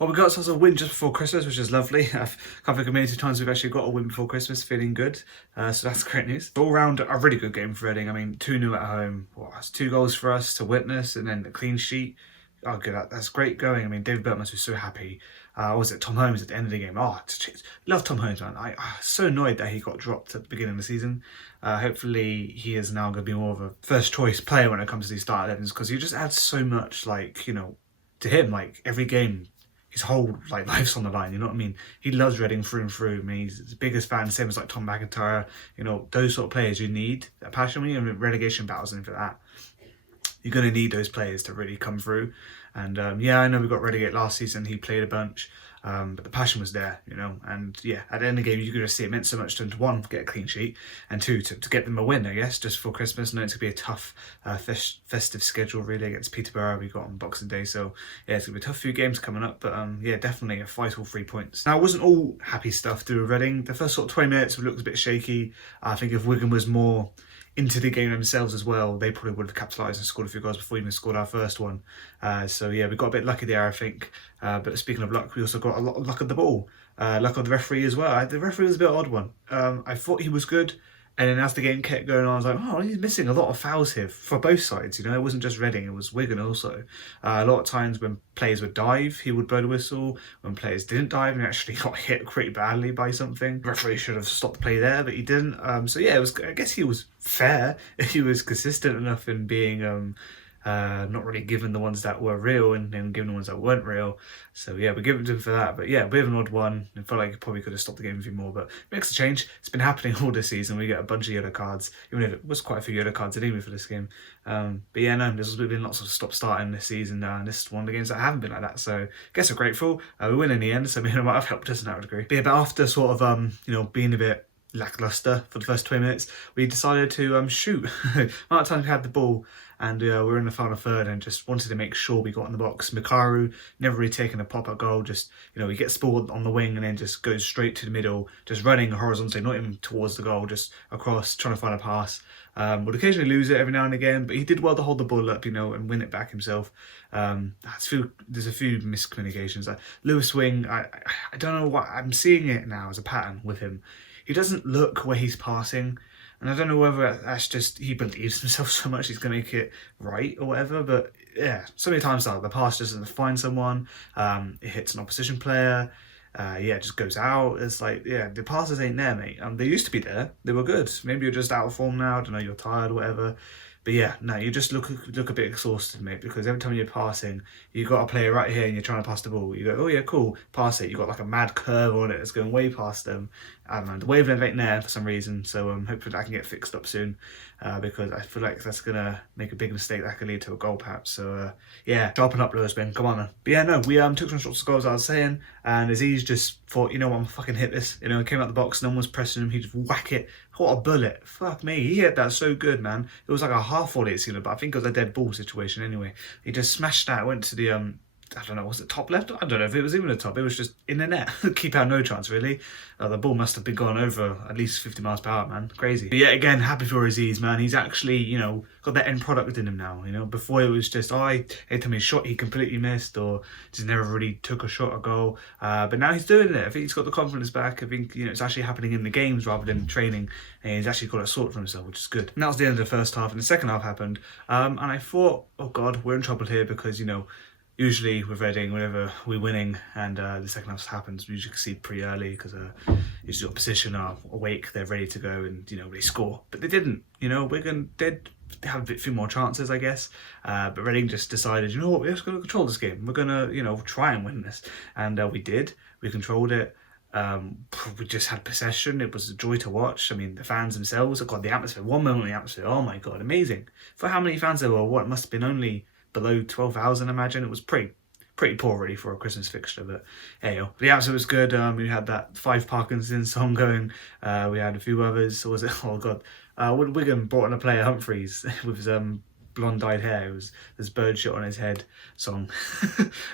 Well, we got ourselves a win just before Christmas, which is lovely. I can't think of many times we've actually got a win before Christmas, feeling good. So that's great news. All round, a really good game for Reading. I mean, 2-0 at home. Well, that's 2 goals for us to witness, and then a clean sheet. Oh, good. That's great going. I mean, David Burt must be so happy. Was it Tom Holmes at the end of the game? Oh, love Tom Holmes, man. I so annoyed that he got dropped at the beginning of the season. Hopefully, he is now going to be more of a first choice player when it comes to these start 11s, because he just adds so much, like, to him, like every game his whole life's on the line. You know what I mean? He loves Reading through and through. I mean, he's the biggest fan, same as like Tom McIntyre. Those sort of players you need that passion when you're in relegation battles and for that. You're going to need those players to really come through. And yeah, I know we got relegated last season. He played a bunch, but the passion was there, And yeah, at the end of the game, you could just see it meant so much to them to, one, get a clean sheet, and two, to get them a win, I guess, just for Christmas. And it's going to be a tough festive schedule, really, against Peterborough. We got on Boxing Day. So yeah, it's going to be a tough few games coming up. But yeah, definitely a vital 3 points. Now, it wasn't all happy stuff through Reading. The first sort of 20 minutes looked a bit shaky. I think if Wigan was more into the game themselves as well, they probably would have capitalised and scored a few goals before we even scored our first one. So yeah, we got a bit lucky there, I think. But speaking of luck, we also got a lot of luck at the ball. Luck on the referee as well. The referee was a bit odd one. I thought he was good. And then as the game kept going on, I was like, oh, he's missing a lot of fouls here for both sides. It wasn't just Reading, it was Wigan also. A lot of times when players would dive, he would blow the whistle. When players didn't dive and actually got hit pretty badly by something, the referee should have stopped the play there, but he didn't. So yeah, I guess he was fair. He was consistent enough in being not really given the ones that were real and then given the ones that weren't real. So yeah, we give it to him for that. But yeah, a bit of an odd one. I felt like he probably could have stopped the game a few more, but it makes a change. It's been happening all this season. We get a bunch of yellow cards, even if it was quite a few yellow cards anyway for this game. But yeah, no, there's been lots of stop-starting this season, and this is one of the games that haven't been like that. So I guess we're grateful. We win in the end, so maybe it might have helped us in that degree. But yeah, but after sort of being a bit lackluster for the first 20 minutes, we decided to shoot. Amount of times we had the ball, and we were in the final third and just wanted to make sure we got in the box. Mikaru never really taken a pop-up goal, just he gets the ball on the wing and then just goes straight to the middle, just running horizontally, not even towards the goal, just across, trying to find a pass. Would occasionally lose it every now and again, but he did well to hold the ball up, and win it back himself. There's a few miscommunications. Lewis Wing, I don't know what, I'm seeing it now as a pattern with him. He doesn't look where he's passing, and I don't know whether that's just he believes himself so much he's going to make it right or whatever, but yeah, so many times the pass just doesn't find someone, it hits an opposition player, it just goes out. It's like, yeah, the passes ain't there, mate. They used to be there, they were good. Maybe you're just out of form now, I don't know, you're tired or whatever. But yeah, no, you just look a bit exhausted, mate, because every time you're passing, you got a player right here and you're trying to pass the ball. You go, oh yeah, cool, pass it. You got like a mad curve on it that's going way past them. I don't know, the wavelength ain't there for some reason, so hopefully that can get fixed up soon, because I feel like that's gonna make a big mistake that could lead to a goal perhaps. So yeah, sharpen up, Lewis Ben, come on man. But yeah, no, we took some shots to goals, as I was saying, and Aziz just thought, I'm fucking hit this. Came out the box, no one was pressing him, he just whack it. What a bullet. Fuck me, he hit that so good, man. It was like a half volley it seemed, but I think it was a dead ball situation anyway. He just smashed that, went to the I don't know, was it top left? I don't know if it was even a top. It was just in the net. Keep out no chance, really. The ball must have been gone over at least 50 miles per hour, man. Crazy. But yeah, again, happy for Aziz, man. He's actually, got that end product in him now. Before it was just, every time he shot, he completely missed or just never really took a shot or goal. But now he's doing it. I think he's got the confidence back. I think, it's actually happening in the games rather than training. And he's actually got a sort for himself, which is good. And that was the end of the first half. And the second half happened. And I thought, oh God, we're in trouble here because, usually with Reading, whenever we're winning and the second half happens, we usually concede pretty early because usually the opposition are awake, they're ready to go and, they score. But they didn't, Wigan did have a few more chances, I guess. But Reading just decided, what, we're just going to control this game. We're going to, try and win this. And we did. We controlled it. We just had possession. It was a joy to watch. I mean, the fans themselves, God, the atmosphere, one moment in the atmosphere, oh my God, amazing. For how many fans there were, it must have been only below 12,000, I imagine. It was pretty poor really for a Christmas fixture, but hey, the atmosphere was good. We had that 5 Parkinson song going. We had a few others. Or was it? Oh God, Wigan brought in a player, Humphreys, with his blonde dyed hair. It was this bird shit on his head song.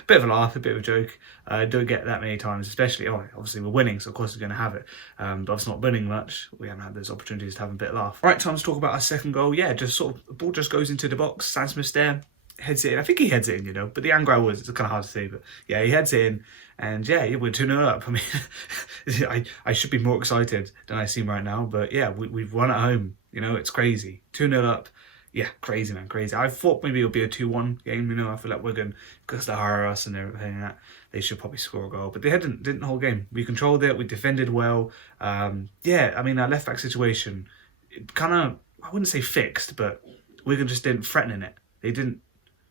Bit of a laugh, a bit of a joke. Don't get that many times, especially obviously we're winning, so of course we're going to have it. But if it's not winning much, we haven't had those opportunities to have a bit of laugh. Right, time to talk about our second goal. Yeah, just sort of the ball just goes into the box. Sam Smith's there. heads it in. I think he heads it in, you know, but the angle was, it's kind of hard to say, but yeah, he heads it in, and yeah, we're 2-0 up. I mean, I should be more excited than I seem right now, but yeah, we've won at home, you know, it's crazy. 2-0 up. Yeah, crazy, man, crazy. I thought maybe it would be a 2-1 game, you know. I feel like Wigan, because they hire us and everything, that they should probably score a goal. But they didn't the whole game. We controlled it, we defended well. Yeah, I mean, our left back situation, it kind of, I wouldn't say fixed, but Wigan just didn't threaten in it. They didn't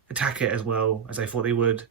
attack it as well as I thought they would.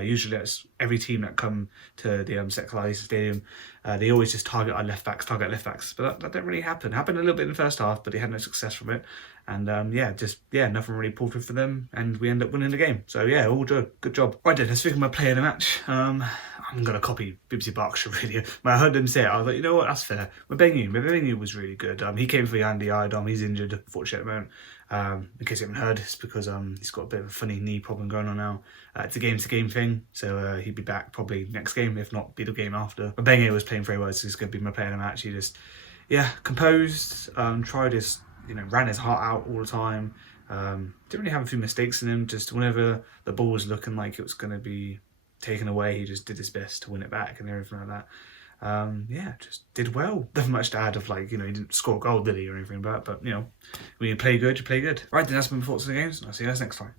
Usually that's every team that come to the Seckley Stadium, they always just target our left backs, but that didn't really happen. Happened a little bit in the first half, but they had no success from it. And nothing really pulled through for them, and we end up winning the game. So yeah, all good job. Right then, let's speak of my player of the match. I'm gonna copy BBC Berkshire really. When I heard them say it, I was like, you know what, that's fair. Mabengu was really good. He came for Yandy Idom. He's injured, unfortunately, at the moment. In case you haven't heard, it's because he's got a bit of a funny knee problem going on now. It's a game-to-game thing, so he'd be back probably next game, if not be the game after. Mabengu was playing very well, so he's gonna be my player of the match. He just, yeah, composed, tried his, ran his heart out all the time. Didn't really have a few mistakes in him. Just whenever the ball was looking like it was going to be taken away, he just did his best to win it back and everything like that. Just did well. Nothing much to add of he didn't score a goal, did he, or anything like that. But when you play good, you play good. Right then, that's my thoughts on the games. I'll see you guys next time.